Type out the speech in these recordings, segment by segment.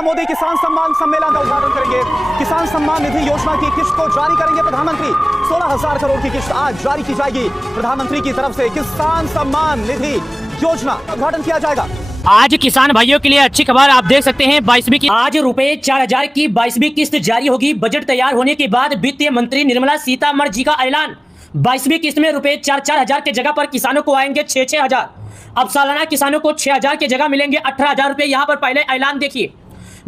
मोदी किसान सम्मान सम्मेलन का उद्घाटन करेंगे। किसान सम्मान निधि योजना की किस्त को जारी करेंगे प्रधानमंत्री। 16,000 करोड़ की किस्त आज जारी की जाएगी। प्रधानमंत्री की तरफ से किसान सम्मान निधि योजना का उद्घाटन किया जाएगा। आज किसान भाइयों के लिए अच्छी खबर आप देख सकते हैं। 22वीं की आज रुपए 4,000 की 22वीं किस्त जारी होगी। बजट तैयार होने के बाद वित्त मंत्री निर्मला सीतारमण जी का ऐलान। 22वीं किस्त में रुपए 4,000 के जगह पर किसानों को आएंगे 6,000। अब सालाना किसानों को 6,000 की जगह मिलेंगे 18,000 रुपए। यहाँ पर पहले ऐलान देखिए।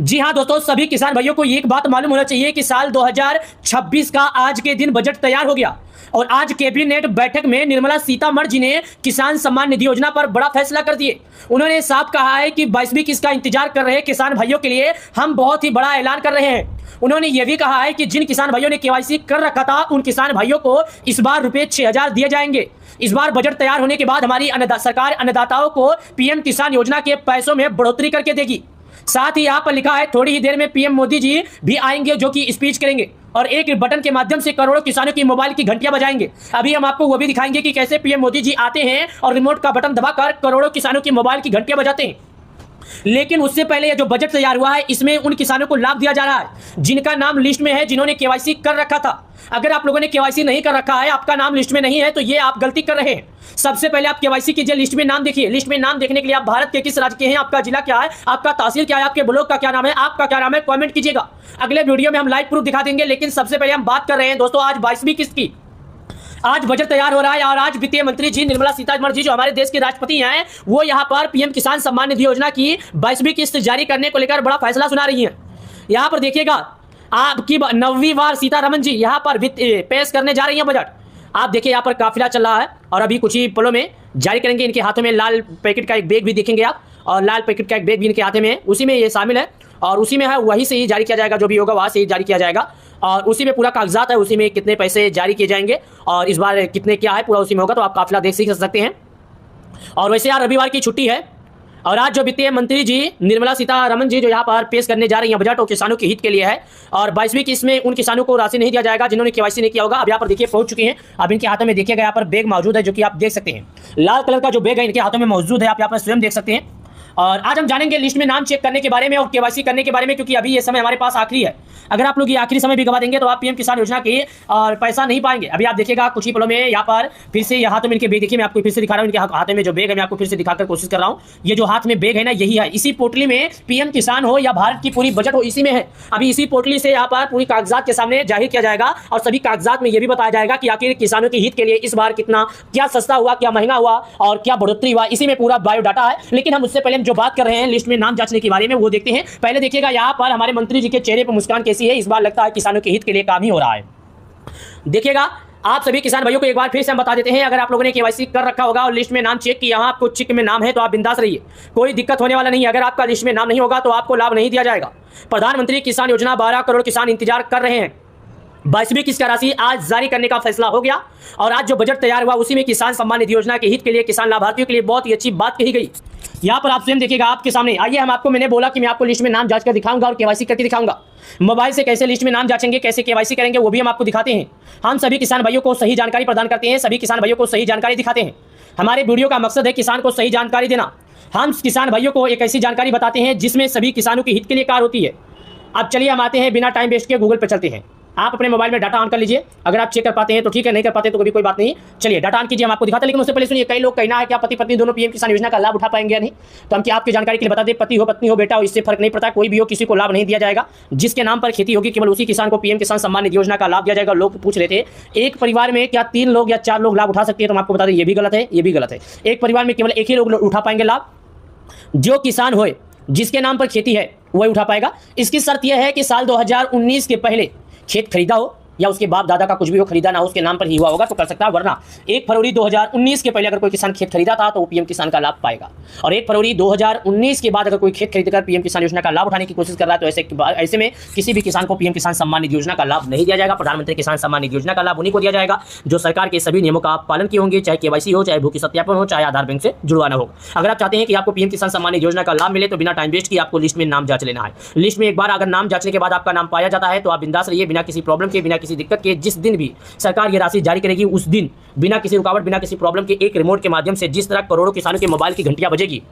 जी हां दोस्तों, सभी किसान भाइयों को एक बात मालूम होना चाहिए कि साल 2026 का आज के दिन बजट तैयार हो गया और आज कैबिनेट बैठक में निर्मला सीतारमण जी ने किसान सम्मान निधि योजना पर बड़ा फैसला कर दिए। उन्होंने साफ कहा है कि 22वीं किस्त का इंतजार कर रहे किसान भाइयों के लिए हम बहुत ही बड़ा ऐलान कर रहे हैं। उन्होंने यह भी कहा है कि जिन किसान भाइयों ने केवाईसी कर रखा था उन किसान भाइयों को इस बार रुपए 6,000 दिए जाएंगे। इस बार बजट तैयार होने के बाद हमारी सरकार अन्नदाताओं को पीएम किसान योजना के पैसों में बढ़ोतरी करके देगी। साथ ही यहाँ पर लिखा है थोड़ी ही देर में पीएम मोदी जी भी आएंगे जो कि स्पीच करेंगे और एक बटन के माध्यम से करोड़ों किसानों की मोबाइल की घंटियां बजाएंगे। अभी हम आपको वो भी दिखाएंगे कि कैसे पीएम मोदी जी आते हैं और रिमोट का बटन दबाकर करोड़ों किसानों की मोबाइल की घंटियां बजाते हैं। लेकिन उससे पहले ये जो बजट तैयार हुआ है इसमें उन किसानों को लाभ दिया जा रहा है जिनका नाम लिस्ट में है, जिन्होंने केवाईसी कर रखा था। अगर आप लोगों ने केवाईसी नहीं कर रखा है, आपका नाम लिस्ट में नहीं है, तो ये आप गलती कर रहे हैं। सबसे पहले आप केवाईसी कीजिए, लिस्ट में नाम देखिए। लिस्ट में नाम देखने के लिए आप भारत के किस राज्य के हैं, आपका जिला क्या है, आपका तहसील क्या है, आपके ब्लॉक का क्या नाम है, आपका क्या नाम है, कमेंट कीजिएगा। अगले वीडियो में हम लाइव प्रूफ दिखा देंगे। लेकिन सबसे पहले हम बात कर रहे हैं दोस्तों आज 22वीं किस्त की। आज बजट तैयार हो रहा है और आज वित्त मंत्री जी निर्मला सीतारमण जी जो हमारे देश के राष्ट्रपति हैं वो यहाँ पर पीएम किसान सम्मान निधि योजना की 22वीं किस्त जारी करने को लेकर बड़ा फैसला सुना रही हैं। यहाँ पर देखिएगा आपकी 9वीं बार सीतारमण जी यहाँ पर पेश करने जा रही हैं बजट। आप देखिए यहाँ पर काफिला चल रहा है और अभी कुछ ही पलों में जारी करेंगे। इनके हाथों में लाल पैकेट का एक बैग भी देखेंगे आप और लाल पैकेट का एक बैग भी इनके हाथ में है, उसी में ये शामिल है और उसी में है वहीं से ही जारी किया जाएगा। जो भी होगा वहाँ से ही जारी किया जाएगा और उसी में पूरा कागजात है, उसी में कितने पैसे जारी किए जाएंगे और इस बार कितने क्या है पूरा उसी में होगा। तो आप काफिला देख सीख सकते हैं। और वैसे यार रविवार की छुट्टी है और आज जो वित्त मंत्री जी निर्मला सीतारमण जी जो यहाँ पर पेश करने जा रही हैं बजट वो किसानों के हित के लिए है। और 22वीं किस्त में उन किसानों को राशि नहीं दिया जाएगा जिन्होंने केवाईसी नहीं किया होगा। अब यहाँ पर देखिए पहुंच चुकी हैं। अब इनके हाथों में देखिएगा यहाँ पर बैग मौजूद है जो कि आप देख सकते हैं। लाल कलर का जो बैग है इनके हाथों में मौजूद है, आप यहाँ पर स्वयं देख सकते हैं। और आज हम जानेंगे लिस्ट में नाम चेक करने के बारे में और केवाईसी करने के बारे में, क्योंकि अभी ये समय हमारे पास आखिरी है। अगर आप लोग ये आखिरी समय भी गवा देंगे तो आप पीएम किसान योजना के और पैसा नहीं पाएंगे। अभी आप देखिएगा कुछ ही पलों में यहाँ पर फिर से हाथों में इनके बैग देखिए, मैं आपको फिर से दिखा रहा हूँ। इनके हाथ में जो बैग है मैं आपको फिर से दिखाकर कोशिश कर रहा हूँ। ये जो हाथ में बैग है ना यही है। इसी पोटली में पीएम किसान हो या भारत की पूरी बजट हो इसी में है। अभी इसी पोटली से यहाँ पर पूरी कागजात के सामने जाहिर किया जाएगा और सभी कागजात में यह भी बताया जाएगा कि आखिर किसानों के हित के लिए इस बार कितना क्या सस्ता हुआ, क्या महंगा हुआ और क्या बढ़ोतरी हुआ, इसी में पूरा बायोडाटा है। लेकिन हम उससे पहले हम जो बात कर रहे हैं लिस्ट में नाम जांचने के बारे में वो देखते हैं। पहले देखिएगा यहाँ पर हमारे मंत्री जी के चेहरे पर मुस्कान कैसी है। इस बार लगता है किसानों के हित के लिए काम ही हो रहा है। देखिएगा आप सभी किसान भाइयों को एक बार फिर से हम बता देते हैं, अगर आप लोगों ने केवाईसी कर रखा होगा और लिस्ट में नाम चेक किया, आपको चिक में नाम है तो आप बिंदास रहिए, कोई दिक्कत होने वाला नहीं है। अगर आपका लिस्ट में नाम नहीं होगा तो आपको लाभ नहीं दिया जाएगा। प्रधानमंत्री किसान योजना 12 करोड़ किसान इंतजार कर रहे हैं। 22वीं किस्त का राशि आज जारी करने का फैसला हो गया और आज जो बजट तैयार हुआ उसी में किसान सम्मान निधि योजना के हित के लिए किसान लाभार्थियों के लिए बहुत ही अच्छी बात कही गई। यहाँ पर आप स्वयं देखिएगा आपके सामने। आइए हम आपको, मैंने बोला कि मैं आपको लिस्ट में नाम जांच कर दिखाऊंगा और केवाईसी करके दिखाऊंगा। मोबाइल से कैसे लिस्ट में नाम जांचेंगे, कैसे केवाईसी करेंगे वो भी हम आपको दिखाते हैं। हम सभी किसान भाइयों को सही जानकारी प्रदान करते हैं, सभी किसान भाइयों को सही जानकारी दिखाते हैं। हमारे वीडियो का मकसद है किसान को सही जानकारी देना। हम किसान भाइयों को एक ऐसी जानकारी बताते हैं जिसमें सभी किसानों के हित के लिए कार्य होती है। अब चलिए हम आते हैं, बिना टाइम वेस्ट किए गूगल पर चलते हैं। आप अपने मोबाइल में डाटा ऑन कर लीजिए। अगर आप चेक कर पाते हैं तो ठीक है, नहीं कर पाते तो कभी कोई बात नहीं। चलिए डाटा ऑन कीजिए, हम आपको दिखाते हैं। लेकिन उससे पहले सुनिए, कई लोग कहना है कि आप पति पत्नी दोनों पीएम किसान योजना का लाभ उठा पाएंगे या नहीं। तो हम क्या आपकी जानकारी के लिए बता दें, पति हो पत्नी हो बेटा हो इससे फर्क नहीं पड़ता, कोई भी हो किसी को लाभ नहीं दिया जाएगा। जिसके नाम पर खेती होगी केवल उसी किसान को पीएम किसान सम्मान निधि योजना का लाभ दिया जाएगा। लोग पूछ रहे थे एक परिवार में क्या 3 लोग या 4 लोग लाभ उठा सकते हैं, तो हम आपको बता दें ये भी गलत है, ये भी गलत है। एक परिवार में केवल एक ही लोग उठा पाएंगे लाभ। जो किसान होए जिसके नाम पर खेती है वही उठा पाएगा। इसकी शर्त यह है कि साल 2019 के पहले खेत खरीदा हो या उसके बाप दादा का कुछ भी हो खरीदा ना हो, उसके नाम पर ही हुआ होगा तो कर सकता है। वरना 1 फरवरी 2019 के पहले अगर कोई किसान खेत खरीदा था तो वो पीएम किसान का लाभ पाएगा। और 1 फरवरी 2019 के बाद अगर कोई खेत खरीदकर पीएम किसान योजना का लाभ उठाने की कोशिश कर रहा है तो ऐसे में किसी भी किसान को पीएम किसान सम्मान निधि योजना का लाभ नहीं दिया जाएगा। प्रधानमंत्री किसान सम्मान निधि योजना का लाभ उन्हीं को दिया जाएगा जो सरकार के सभी नियमों का पालन किए होंगे, चाहे केवाईसी हो, चाहे भूखी सत्यापन हो, चाहे आधार बैंक से जुड़वाना हो। अगर आप चाहते हैं कि आपको पीएम किसान सम्मान निधि योजना का लाभ मिले तो बिना टाइम वेस्ट किए आपको लिस्ट में नाम जांच लेना है। लिस्ट में एक बार अगर नाम जांचने के बाद आपका नाम पाया जाता है तो आप बिंदास रहिए, बिना किसी प्रॉब्लम के, बिना किसी दिक्कत के। जिस दिन भी सरकार ये राशि जारी करेगी उस दिन बिना किसी रुकावट, बिना किसी प्रॉब्लम के एक रिमोट के माध्यम से जिस तरह करोड़ों किसानों के मोबाइल की घंटियां बजेगी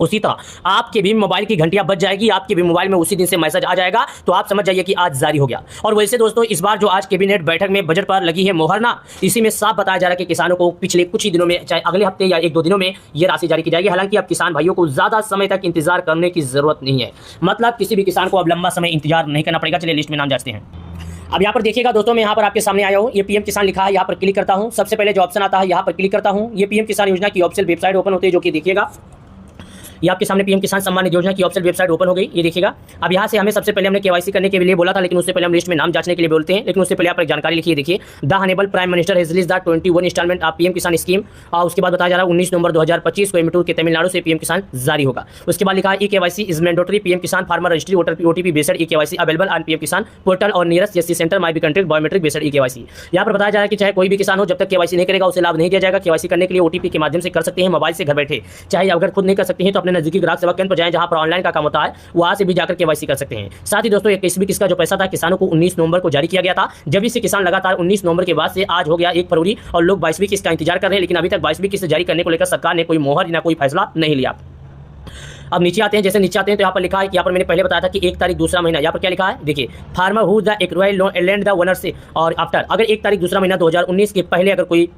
उसी तरह आपके भी मोबाइल की घंटियां बज जाएगी, आपके भी मोबाइल में उसी दिन से मैसेज आ जाएगा, तो आप समझ जाइए कि आज जारी हो गया। और वैसे दोस्तों, इस बार जो आज कैबिनेट बैठक में बजट पर लगी है मोहर ना, इसी में साफ बताया जा रहा है कि किसानों को पिछले कुछ ही दिनों में, चाहे अगले हफ्ते या 1-2 दिनों में ये राशि जारी की जाएगी। हालांकि अब किसान भाइयों को ज्यादा समय तक इंतजार करने की जरूरत नहीं है, मतलब किसी भी किसान को अब लंबा समय इंतजार नहीं करना पड़ेगा। चलिए लिस्ट में नाम जांचते हैं। अब यहाँ पर देखिएगा दोस्तों, मैं यहाँ पर आपके सामने आया हूँ, ये पीएम किसान लिखा है, यहाँ पर क्लिक करता हूँ। सबसे पहले जो ऑप्शन आता है यहाँ पर क्लिक करता हूँ। ये पीएम किसान योजना की ऑफिशियल वेबसाइट ओपन होती है, जो कि देखिएगा ये आपके सामने पीएम किसान सम्मान निधि योजना की ऑफिशियल वेबसाइट ओपन हो गई, ये देखिएगा। अब यहाँ से हमें सबसे पहले हमने केवाईसी करने के लिए बोला था, लेकिन उससे पहले हम लिस्ट में नाम जांचने के लिए बोलते हैं। लेकिन उससे पहले आप एक जानकारी लिखिए, देखिए the honourable prime minister has released the 21 instalment of PM Kisan scheme. और उसके बाद बताया जा रहा है 19 नवंबर 2025 कोयम्बटूर के तमिलनाडु से पीएम किसान जारी होगा। उसके बाद लिखा है e KYC is mandatory, PM Kisan farmer registry OTP based e KYC available on PM Kisan portal और nearest SC centre my be country biometric based e KYC. यहाँ पर बताया जा रहा है कि चाहे कोई भी किसान हो, जब तक केवाईसी नहीं करेगा उसे लाभ नहीं दिया जाएगा। केवाईसी करने के लिए ओटीपी के माध्यम से कर सकते हैं मोबाइल से घर बैठे, चाहे अगर खुद नहीं कर सकते हैं तो अपने नजदीकी ग्राहक सेवा केंद्र पर जाएं, जहां पर ऑनलाइन का काम होता है, वहां से भी जाकर केवाईसी कर सकते हैं। साथ ही दोस्तों, 21 किस्त का जो पैसा था किसानों को 19 नवंबर को जारी किया गया था। जब से किसान लगातार 19 नवंबर के बाद से आज हो गया 1 फरवरी और लोग 22वीं किस्त का इंतजार कर रहे हैं, लेकिन अभी तक 22वीं किस्त जारी करने को लेकर सरकार ने कोई मोहर ना कोई फैसला नहीं लिया। अब नीचे आते हैं, जैसे नीचे आते हैं तो यहाँ पर लिखा है कि यहाँ पर मैंने पहले बताया था कि 1 तारीख दूसरा महीना, यहाँ पर क्या लिखा है देखिए, farmer who the acquired land the owner से और आफ्टर, अगर 1 तारीख दूसरा महीना 2019 के पहले अगर कोई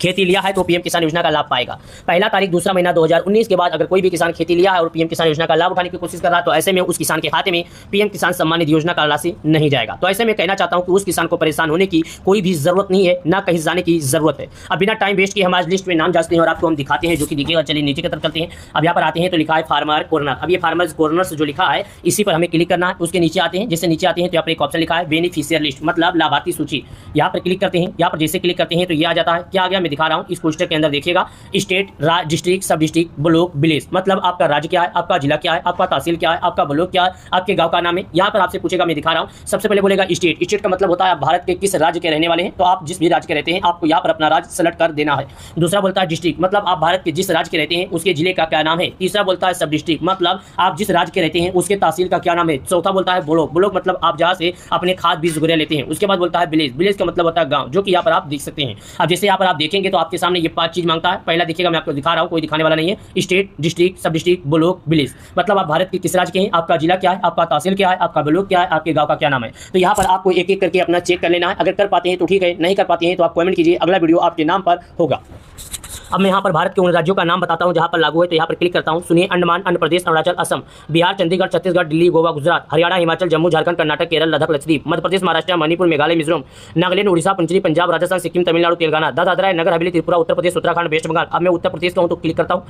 खेती लिया है तो पीएम किसान योजना का लाभ पाएगा। पहला तारीख दूसरा महीना 2019 के बाद अगर कोई भी किसान खेती लिया है और पीएम किसान योजना का लाभ उठाने की कोशिश कर रहा है, तो ऐसे में उस किसान के खाते में पीएम किसान सम्मान निधि योजना का राशि नहीं जाएगा। तो ऐसे में कहना चाहता हूं कि उस किसान को परेशान होने की कोई भी जरूरत नहीं है, ना कहीं जाने की जरूरत है। अब बिना टाइम वेस्ट किए हम आज लिस्ट में नाम जांचते हैं और आपको हम दिखाते हैं, जो कि देखिएगा। चलिए नीचे की तरफ चलते हैं। अब यहाँ पर आते हैं तो लिखा है फार्मर कॉर्नर। अब ये फार्मर कॉर्नर जो लिखा है इसी पर हमें क्लिक करना है। उसके नीचे आते हैं, जैसे नीचे आते हैं तो यहाँ पर एक ऑप्शन लिखा है बेनिफिशियर लिस्ट, मतलब लाभार्थी सूची। यहाँ पर क्लिक करते हैं। यहाँ पर जैसे क्लिक करते हैं तो ये आ जाता है। क्या आ गया मैं दिखा रहा हूँ इस पोस्टर के अंदर, देखिएगा स्टेट, डिस्ट्रिक्ट, सब डिस्ट्रिक्ट, ब्लॉक, विलेज, मतलब आपका राज्य क्या है, आपका जिला क्या है, आपका तहसील क्या है, आपका ब्लॉक क्या है, आपके गांव का नाम है। यहाँ पर आपसे पूछेगा, मैं दिखा रहा हूँ। सबसे पहले बोलेगा स्टेट। स्टेट का मतलब होता है आप भारत के किस राज्य के रहने वाले हैं, तो आप जिस भी राज्य के रहते हैं आपको यहाँ पर अपना राज्य सेलेक्ट कर देना है। दूसरा बोलता है डिस्ट्रिक्ट, मतलब आप भारत के जिस राज्य के रहते हैं उसके जिले का क्या नाम है। तीसरा बोलता है सब डिस्ट्रिक्ट, मतलब आप जिस राज्य के रहते हैं उसके तहसील का क्या नाम है। चौथा बोलता है ब्लॉक। ब्लॉक मतलब आप जहाँ से अपने खाद बीज वगैरह लेते हैं। उसके बाद बोलता है विलेज। विलेज का मतलब होता है गाँव, जो कि यहाँ पर आप देख सकते हैं। अब जैसे यहाँ पर आप देखेंगे तो आपके सामने ये 5 चीज मांगता है। पहला देखिएगा, मैं आपको दिखा रहा हूं, कोई दिखाने वाला नहीं है। स्टेट, डिस्ट्रिक्ट, सब डिस्ट्रिक्ट, ब्लॉक, विलेज, मतलब आप भारत के किस राज्य के हैं, आपका जिला क्या है, आपका तहसील क्या है, आपका ब्लॉक क्या है, आपके गांव का क्या नाम है। तो यहाँ पर आपको एक एक करके अपना चेक कर लेना है। अगर कर पाते हैं तो ठीक है, नहीं कर पाते हैं तो आप कमेंट कीजिए, अगला वीडियो आपके नाम पर होगा। अब मैं यहाँ पर भारत के उन राज्यों का नाम बताता हूँ जहाँ पर लागू है, तो यहाँ पर क्लिक करता हूँ। सुनिए, अंडमान, आंध्र प्रदेश, अरुणाचल, असम, बिहार, चंडीगढ़, छत्तीसगढ़, दिल्ली, गोवा, गुजरात, हरियाणा, हिमाचल, जम्मू, झारखंड, कर्नाटक, केरल, लद्दाख, लक्षद्वीप, मध्य प्रदेश, महाराष्ट्र, मणिपुर, मेघालय, मिजोरम, नागालैंड, उड़ीसा, पंचरी, पंजाब, राजस्थान, सिक्किम, तमिलनाडु, तेलंगाना, दादरा नगर हवेली, त्रिपुरा, उत्तर प्रदेश, उत्तराखंड, वेस्ट बंगाल। अब मैं उत्तर प्रदेश का हूँ तो क्लिक करता हूँ।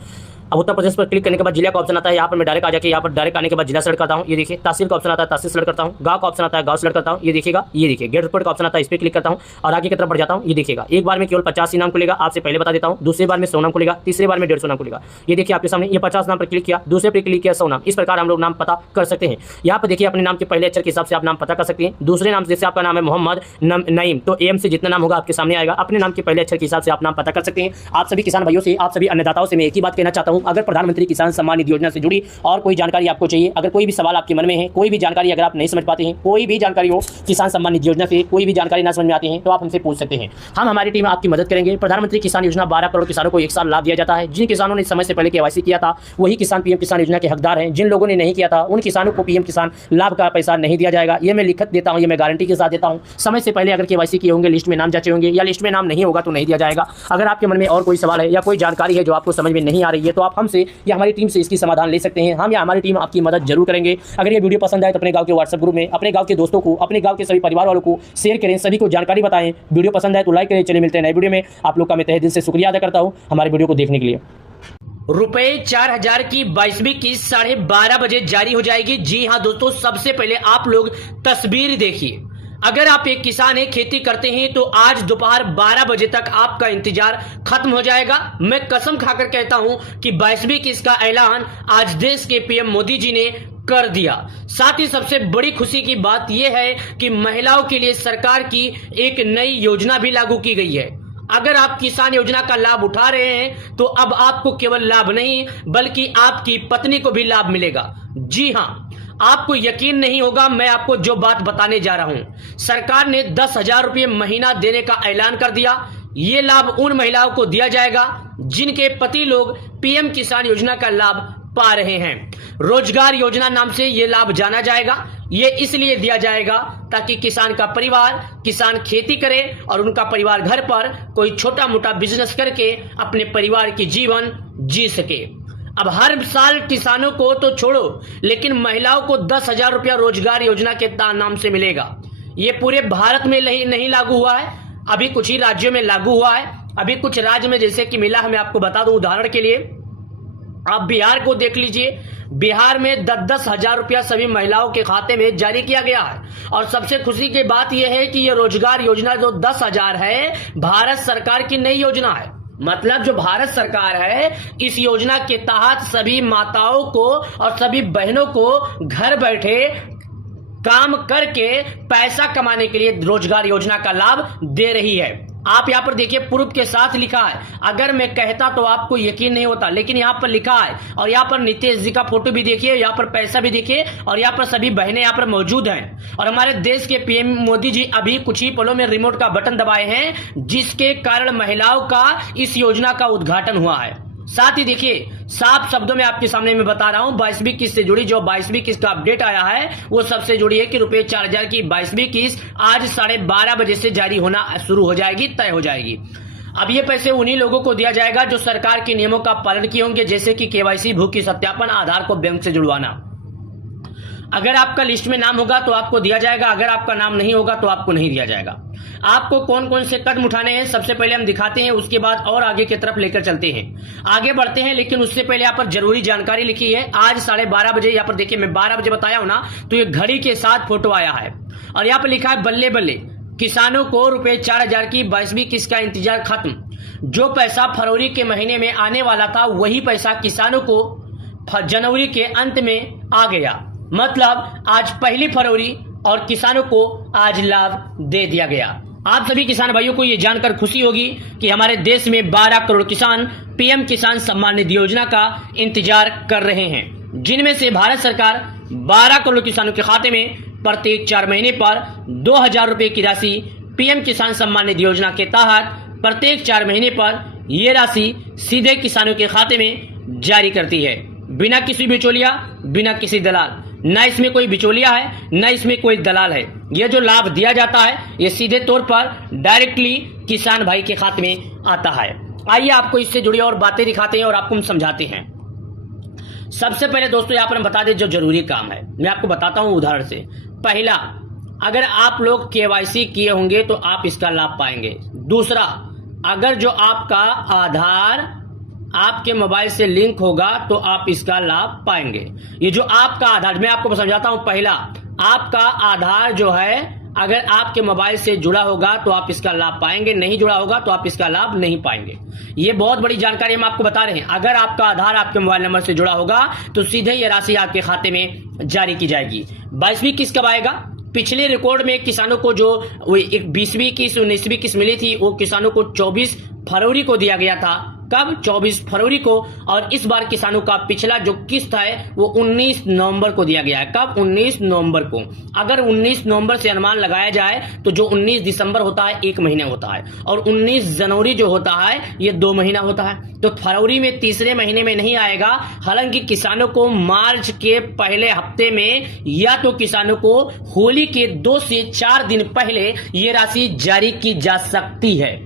अब उत्तर प्रदेश पर क्लिक करने के बाद जिला का ऑप्शन आता है। यहाँ पर मैं डायरेक्ट आ जाके यहाँ पर डायरेक्ट आने के बाद जिला सेलेक्ट करता हूँ, ये देखिए। तहसील का ऑप्शन आता है, तहसील सेलेक्ट करता हूँ। गांव का ऑप्शन आता है, गांव सेलेक्ट करता हूँ, ये देखिएगा। ये देखिए गेट रिपोर्ट का ऑप्शन आता है, इस पर क्लिक करता हूँ और आगे की तरफ बढ़ जाता हूँ। ये देखिएगा, एक बार में केवल 50 ही नाम खुलेगा, आपसे पहले बता देता हूँ। दूसरी बार में 100 नाम खुलेगा, तीसरी बार में 150 नाम खुलेगा। ये देखिए आपके सामने, ये 50 नाम पर क्लिक किया, दूसरे पर क्लिक किया 100 नाम। इस प्रकार हम लोग नाम पता कर सकते हैं। यहाँ पर देखिए अपने नाम के पहले अक्षर के हिसाब से आप नाम पता कर सकते हैं। दूसरे नाम जैसे आपका नाम है मोहम्मद नईम, तो एम से जितना नाम होगा आपके सामने आएगा। अपने नाम के पहले अक्षर के हिसाब से आप नाम पता कर सकते हैं। आप सभी किसान भाइयों से, आप सभी अन्नदाताओं से मैं एक ही बात कहना चाहता हूँ, अगर प्रधानमंत्री किसान सम्मान निधि योजना से जुड़ी और कोई जानकारी आपको चाहिए, अगर कोई भी सवाल आपके मन में है, कोई भी जानकारी अगर आप नहीं समझ पाते हैं, कोई भी जानकारी हो किसान सम्मान निधि योजना से, कोई भी जानकारी ना समझ में आती है तो आप हमसे पूछ सकते हैं। हम हमारी टीम आपकी मदद करेंगे। प्रधानमंत्री किसान योजना 12 करोड़ किसानों को एक साल लाभ दिया जाता है। जिन किसानों ने समय से पहले केवाईसी किया था वही किसान पीएम किसान योजना के हकदार हैं। जिन लोगों ने नहीं किया था उन किसानों को पीएम किसान लाभ का पैसा नहीं दिया जाएगा। ये मैं लिखत देता हूँ, ये मैं गारंटी के साथ देता हूँ। समय से पहले अगर केवाईसी किए होंगे, लिस्ट में नाम जांचे होंगे, या लिस्ट में नाम नहीं होगा तो नहीं दिया जाएगा। अगर आपके मन में और कोई सवाल है या कोई जानकारी है जो आपको समझ में नहीं आ रही है तो आप हमसे या हमारी टीम से इसकी समाधान ले सकते हैं। हम या हमारी टीम आपकी मदद जरूर करेंगे। अगर ये वीडियो पसंद आए तो अपने गांव के व्हाट्सएप ग्रुप में अपने गांव के दोस्तों को, अपने गांव के सभी परिवार वालों को शेयर करें, सभी को जानकारी बताएं। वीडियो पसंद आए तो लाइक करें। चलिए मिलते हैं नए वीडियो में। आप लोग का मैं तहे दिल से शुक्रिया अदा करता हूं हमारे वीडियो को देखने के लिए। रुपए 4000 की 22वीं किस्त 12:30 बजे जारी हो जाएगी। जी हां दोस्तों, सबसे पहले आप लोग तस्वीर देखिए। अगर आप एक किसान हैं, खेती करते हैं, तो आज दोपहर 12 बजे तक आपका इंतजार खत्म हो जाएगा। मैं कसम खाकर कहता हूं कि 22वीं किस्त का ऐलान आज देश के पीएम मोदी जी ने कर दिया। साथ ही सबसे बड़ी खुशी की बात यह है कि महिलाओं के लिए सरकार की एक नई योजना भी लागू की गई है। अगर आप किसान योजना का लाभ उठा रहे हैं तो अब आपको केवल लाभ नहीं बल्कि आपकी पत्नी को भी लाभ मिलेगा। जी हां, आपको यकीन नहीं होगा मैं आपको जो बात बताने जा रहा हूं। सरकार ने 10,000 रुपये महीना देने का ऐलान कर दिया। ये लाभ उन महिलाओं को दिया जाएगा जिनके पति लोग पीएम किसान योजना का लाभ पा रहे हैं। रोजगार योजना नाम से ये लाभ जाना जाएगा। ये इसलिए दिया जाएगा ताकि किसान का परिवार, किसान खेती करे और उनका परिवार घर पर कोई छोटा मोटा बिजनेस करके अपने परिवार की जीवन जी सके। अब हर साल किसानों को तो छोड़ो, लेकिन महिलाओं को 10,000 रुपया रोजगार योजना के नाम से मिलेगा। ये पूरे भारत में नहीं लागू हुआ है, अभी कुछ ही राज्यों में लागू हुआ है। अभी कुछ राज्य में जैसे कि मिला है, मैं आपको बता दूं उदाहरण के लिए, आप बिहार को देख लीजिए। बिहार में 10-10 हजार रुपया सभी महिलाओं के खाते में जारी किया गया है। और सबसे खुशी की बात यह है कि यह रोजगार योजना जो 10,000 है, भारत सरकार की नई योजना है। मतलब जो भारत सरकार है, इस योजना के तहत सभी माताओं को और सभी बहनों को घर बैठे काम करके पैसा कमाने के लिए रोजगार योजना का लाभ दे रही है। आप यहां पर देखिए, प्रूफ के साथ लिखा है। अगर मैं कहता तो आपको यकीन नहीं होता, लेकिन यहां पर लिखा है। और यहां पर नीतीश जी का फोटो भी देखिए, यहां पर पैसा भी देखिए, और यहां पर सभी बहनें यहां पर मौजूद हैं। और हमारे देश के पीएम मोदी जी अभी कुछ ही पलों में रिमोट का बटन दबाए हैं, जिसके कारण महिलाओं का इस योजना का उद्घाटन हुआ है। साथ ही देखिए, साफ शब्दों में आपके सामने मैं बता रहा हूं, 22वीं किस्त से जुड़ी जो 22वीं किस्त का अपडेट आया है, वो सबसे जुड़ी है कि रुपए 4,000 की 22वीं किस्त आज 12:30 बजे से जारी होना शुरू हो जाएगी, तय हो जाएगी। अब ये पैसे उन्हीं लोगों को दिया जाएगा जो सरकार के नियमों का पालन किए होंगे, जैसे कि केवाईसी, भू की सत्यापन, आधार को बैंक से जुड़वाना। अगर आपका लिस्ट में नाम होगा तो आपको दिया जाएगा, अगर आपका नाम नहीं होगा तो आपको नहीं दिया जाएगा। आपको कौन कौन से कदम उठाने हैं सबसे पहले हम दिखाते हैं, उसके बाद और आगे की तरफ लेकर चलते हैं। आगे बढ़ते हैं, लेकिन उससे पहले यहाँ पर जरूरी जानकारी लिखी है। आज 12:30 बजे, यहाँ पर देखिए मैं 12 बजे बताया हूं ना, तो ये घड़ी के साथ फोटो आया है और यहाँ पर लिखा है बल्ले बल्ले, किसानों को रुपए 4,000 की 22वीं किस्त का इंतजार खत्म। जो पैसा फरवरी के महीने में आने वाला था, वही पैसा किसानों को जनवरी के अंत में आ गया। मतलब आज 1 फरवरी और किसानों को आज लाभ दे दिया गया। आप सभी किसान भाइयों को यह जानकर खुशी होगी कि हमारे देश में 12 करोड़ किसान पीएम किसान सम्मान निधि योजना का इंतजार कर रहे हैं, जिनमें से भारत सरकार 12 करोड़ किसानों के खाते में प्रत्येक 4 महीने पर 2,000 रुपए की राशि पीएम किसान सम्मान निधि योजना के तहत प्रत्येक 4 महीने पर यह राशि सीधे किसानों के खाते में जारी करती है, बिना किसी बिचौलिया, बिना किसी दलाल। न इसमें कोई बिचौलिया है, न इसमें कोई दलाल है। यह जो लाभ दिया जाता है, यह सीधे तौर पर डायरेक्टली किसान भाई के खाते में आता है। आइए आपको इससे जुड़ी और बातें दिखाते हैं और आपको हम समझाते हैं। सबसे पहले दोस्तों यहाँ पर हम बता दें जो जरूरी काम है, मैं आपको बताता हूं उदाहरण से। पहला, अगर आप लोग केवाईसी किए होंगे तो आप इसका लाभ पाएंगे। दूसरा, अगर जो आपका आधार आपके मोबाइल से लिंक होगा तो आप इसका लाभ पाएंगे। ये जो आपका आधार, मैं आपको समझाता हूं। पहला, आपका आधार जो है अगर आपके मोबाइल से जुड़ा होगा तो आप इसका लाभ पाएंगे, नहीं जुड़ा होगा तो आप इसका लाभ नहीं पाएंगे। ये बहुत बड़ी जानकारी हम आपको बता रहे हैं। अगर आपका आधार आपके मोबाइल नंबर से जुड़ा होगा तो सीधे ये राशि आपके खाते में जारी की जाएगी। 22वीं किस्त कब आएगा? पिछले रिकॉर्ड में किसानों को जो 20वीं किस्त 19वीं किस्त मिली थी, वो किसानों को 24 फरवरी को दिया गया था। कब? 24 फरवरी को। और इस बार किसानों का पिछला जो किस्त है वो 19 नवंबर को दिया गया है। कब? 19 नवंबर को। अगर 19 नवंबर से अनुमान लगाया जाए तो जो 19 दिसंबर होता है 1 महीना होता है, और 19 जनवरी जो होता है ये 2 महीना होता है। तो फरवरी में तीसरे महीने में नहीं आएगा। हालांकि किसानों को मार्च के पहले हफ्ते में या तो किसानों को होली के 2 से 4 दिन पहले ये राशि जारी की जा सकती है।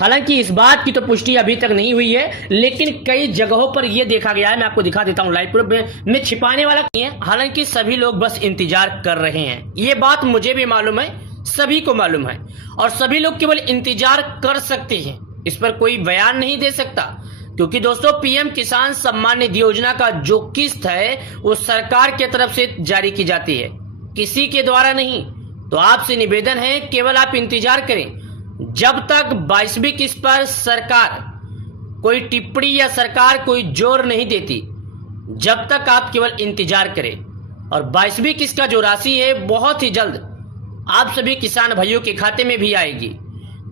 हालांकि इस बात की तो पुष्टि अभी तक नहीं हुई है, लेकिन कई जगहों पर यह देखा गया है। मैं आपको दिखा देता हूं लाइव प्रूफ में छिपाने वाला नहीं है। हालांकि सभी लोग बस इंतजार कर रहे हैं। ये बात मुझे भी मालूम है, सभी को मालूम है, और सभी लोग केवल इंतजार कर सकते हैं। इस पर कोई बयान नहीं दे सकता, क्योंकि दोस्तों पीएम किसान सम्मान निधि योजना का जो किस्त है वो सरकार की तरफ से जारी की जाती है, किसी के द्वारा नहीं। तो आपसे निवेदन है, केवल आप इंतजार करें। जब तक 22वीं किस्त पर सरकार कोई टिप्पणी या सरकार कोई जोर नहीं देती, जब तक आप केवल इंतजार करें। और 22वीं किस्त का जो राशि है बहुत ही जल्द आप सभी किसान भाइयों के खाते में भी आएगी।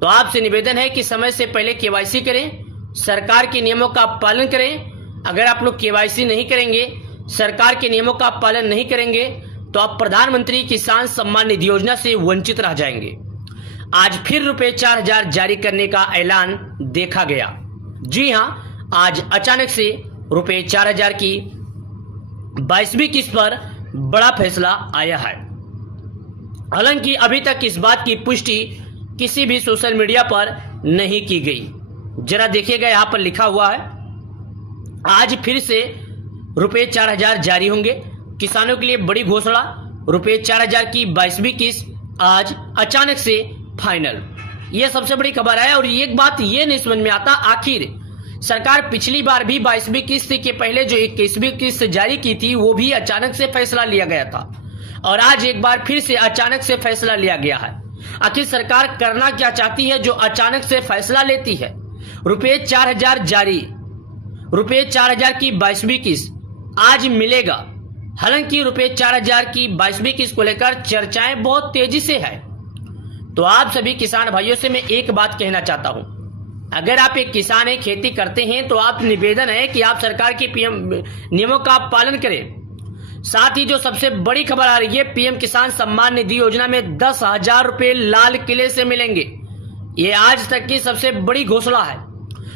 तो आपसे निवेदन है कि समय से पहले केवाईसी करें, सरकार के नियमों का पालन करें। अगर आप लोग केवाईसी नहीं करेंगे, सरकार के नियमों का पालन नहीं करेंगे, तो आप प्रधानमंत्री किसान सम्मान निधि योजना से वंचित रह जाएंगे। आज फिर रुपए 4,000 जारी करने का ऐलान देखा गया। जी हां, आज अचानक से रुपए 4,000 की 22वीं किस्त पर बड़ा फैसला आया है। हालांकि अभी तक इस बात की पुष्टि किसी भी सोशल मीडिया पर नहीं की गई। जरा देखिएगा, यहां पर लिखा हुआ है आज फिर से रुपए 4000 जारी होंगे। किसानों के लिए बड़ी घोषणा, रुपए 4000 की 22वीं किस्त आज अचानक से फाइनल। यह सबसे बड़ी खबर है। और एक बात ये नहीं समझ में आता, आखिर सरकार पिछली बार भी 22वीं किस्त के पहले जो 21वीं किस्त जारी की थी वो भी अचानक से फैसला लिया गया था, और आज एक बार फिर से अचानक से फैसला लिया गया है। आखिर सरकार करना क्या चाहती है जो अचानक से फैसला लेती है? रुपए 4000 जारी, रुपए 4000 की 22वीं किस्त आज मिलेगा। हालांकि रुपए 4000 की 22वीं किस्त को लेकर चर्चाएं बहुत तेजी से है। तो आप सभी किसान भाइयों से मैं एक बात कहना चाहता हूं, अगर आप एक किसान है, खेती करते हैं, तो आप निवेदन है कि आप सरकार के पीएम नियमों का पालन करें। साथ ही जो सबसे बड़ी खबर आ रही है, पीएम किसान सम्मान निधि योजना में 10,000 रुपए लाल किले से मिलेंगे। ये आज तक की सबसे बड़ी घोषणा है।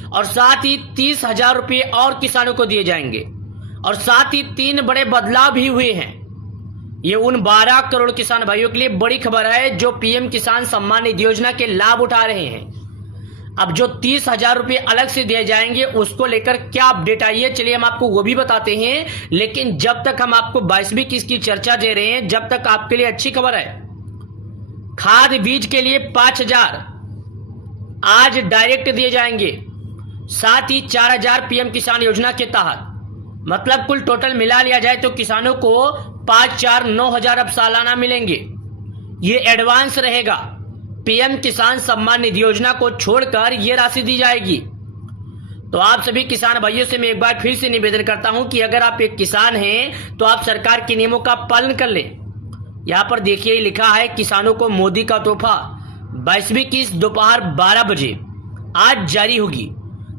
और साथ ही 30,000 रुपए और किसानों को दिए जाएंगे। और साथ ही 3 बड़े बदलाव भी हुए हैं। ये उन 12 करोड़ किसान भाइयों के लिए बड़ी खबर है जो पीएम किसान सम्मान निधि योजना के लाभ उठा रहे हैं। अब जो 30,000 रुपए अलग से दिए जाएंगे उसको लेकर क्या अपडेट आई है, चलिए हम आपको वो भी बताते हैं। लेकिन जब तक हम आपको 22वीं किस्त की चर्चा दे रहे हैं, जब तक आपके लिए अच्छी खबर है। खाद बीज के लिए 5,000 आज डायरेक्ट दिए जाएंगे। साथ ही 4,000 पीएम किसान योजना के तहत, मतलब कुल टोटल मिला लिया जाए तो किसानों को 5, 4, 9,000 अब सालाना मिलेंगे। ये एडवांस रहेगा। पीएम किसान सम्मान निधि योजना को छोड़कर ये राशि दी जाएगी। तो आप सभी किसान भाइयों से मैं एक बार फिर से निवेदन करता हूं कि अगर आप एक किसान हैं तो आप सरकार के नियमों का पालन कर लें। यहां पर देखिए लिखा है, किसानों को मोदी का तोहफा 22वीं किस्त दोपहर 12 बजे आज जारी होगी।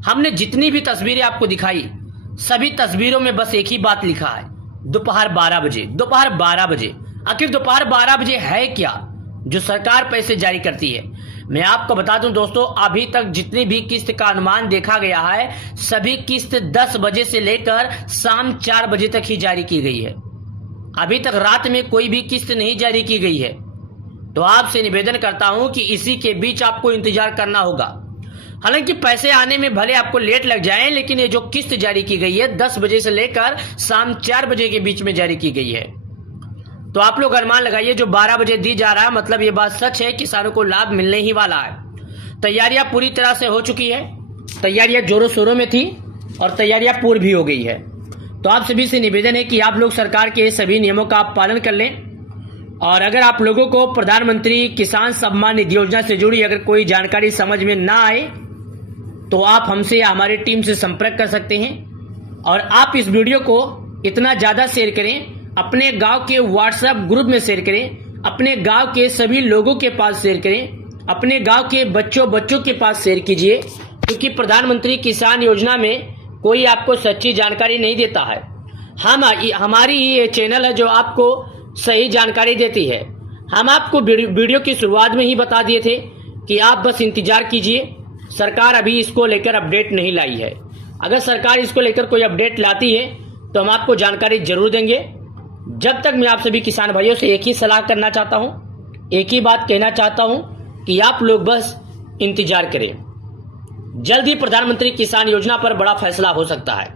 हमने जितनी भी तस्वीरें आपको दिखाई, सभी तस्वीरों में बस एक ही बात लिखा है, दोपहर 12 बजे। दोपहर 12 बजे, आखिर दोपहर 12 बजे है क्या जो सरकार पैसे जारी करती है? मैं आपको बता दूं दोस्तों, अभी तक जितनी भी किस्त का अनुमान देखा गया है, सभी किस्त 10 बजे से लेकर शाम 4 बजे तक ही जारी की गई है। अभी तक रात में कोई भी किस्त नहीं जारी की गई है। तो आपसे निवेदन करता हूं कि इसी के बीच आपको इंतजार करना होगा। हालांकि पैसे आने में भले आपको लेट लग जाए, लेकिन ये जो किस्त जारी की गई है 10 बजे से लेकर शाम 4 बजे के बीच में जारी की गई है। तो आप लोग अनुमान लगाइए, जो 12 बजे दी जा रहा है, मतलब ये बात सच है, किसानों को लाभ मिलने ही वाला है। तैयारियां पूरी तरह से हो चुकी है, तैयारियां जोरों शोरों में थी और तैयारियां पूरी भी हो गई है। तो आप सभी से निवेदन है कि आप लोग सरकार के सभी नियमों का पालन कर लें। और अगर आप लोगों को प्रधानमंत्री किसान सम्मान निधि योजना से जुड़ी अगर कोई जानकारी समझ में ना आए तो आप हमसे या हमारी टीम से संपर्क कर सकते हैं। और आप इस वीडियो को इतना ज्यादा शेयर करें, अपने गांव के व्हाट्सएप ग्रुप में शेयर करें, अपने गांव के सभी लोगों के पास शेयर करें, अपने गांव के बच्चों के पास शेयर कीजिए। क्योंकि प्रधानमंत्री किसान योजना में कोई आपको सच्ची जानकारी नहीं देता है। हमारी ये चैनल है जो आपको सही जानकारी देती है। हम आपको वीडियो की शुरुआत में ही बता दिए थे कि आप बस इंतजार कीजिए, सरकार अभी इसको लेकर अपडेट नहीं लाई है। अगर सरकार इसको लेकर कोई अपडेट लाती है तो हम आपको जानकारी जरूर देंगे। जब तक मैं आप सभी किसान भाइयों से एक ही सलाह करना चाहता हूं, एक ही बात कहना चाहता हूं कि आप लोग बस इंतजार करें। जल्द ही प्रधानमंत्री किसान योजना पर बड़ा फैसला हो सकता है।